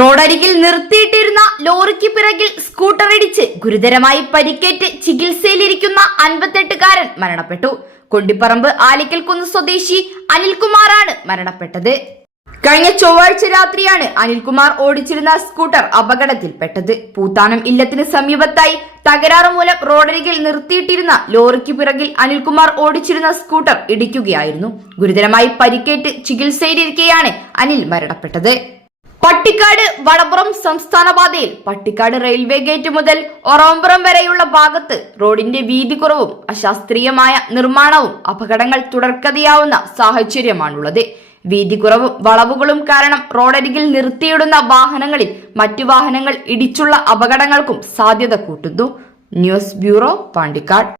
റോഡരികിൽ നിർത്തിയിട്ടിരുന്ന ലോറിക്ക് പിറകിൽ സ്കൂട്ടർ ഇടിച്ച് ഗുരുതരമായി പരിക്കേറ്റ് ചികിത്സയിലിരിക്കുന്ന 58-കാരൻ മരണപ്പെട്ടു. കൊണ്ടിപ്പറമ്പ് ആലിക്കൽക്കുന്ന് സ്വദേശി അനിൽകുമാറാണ് മരണപ്പെട്ടത്. കഴിഞ്ഞ ചൊവ്വാഴ്ച രാത്രിയാണ് അനിൽകുമാർ ഓടിച്ചിരുന്ന സ്കൂട്ടർ അപകടത്തിൽപ്പെട്ടത്. പൂത്താനം ഇല്ലത്തിന് സമീപത്തായി തകരാറ് മൂലം റോഡരികിൽ നിർത്തിയിട്ടിരുന്ന ലോറിക്ക് പിറകിൽ അനിൽകുമാർ ഓടിച്ചിരുന്ന സ്കൂട്ടർ ഇടിക്കുകയായിരുന്നു. ഗുരുതരമായി പരിക്കേറ്റ് ചികിത്സയിലിരിക്കെയാണ് അനിൽ മരണപ്പെട്ടത്. പട്ടിക്കാട് വളപ്പുറം സംസ്ഥാന പാതയിൽ പട്ടിക്കാട് റെയിൽവേ ഗേറ്റ് മുതൽ ഒറവമ്പുറം വരെയുള്ള ഭാഗത്ത് റോഡിന്റെ വീതി കുറവും അശാസ്ത്രീയമായ നിർമ്മാണവും അപകടങ്ങൾ തുടർക്കഥയാവുന്ന സാഹചര്യമാണുള്ളത്. വീതി കുറവും വളവുകളും കാരണം റോഡരികിൽ നിർത്തിയിടുന്ന വാഹനങ്ങളിൽ മറ്റു വാഹനങ്ങൾ ഇടിച്ചുള്ള അപകടങ്ങൾക്കും സാധ്യത കൂട്ടുന്നു. News bureau, Pandikkad.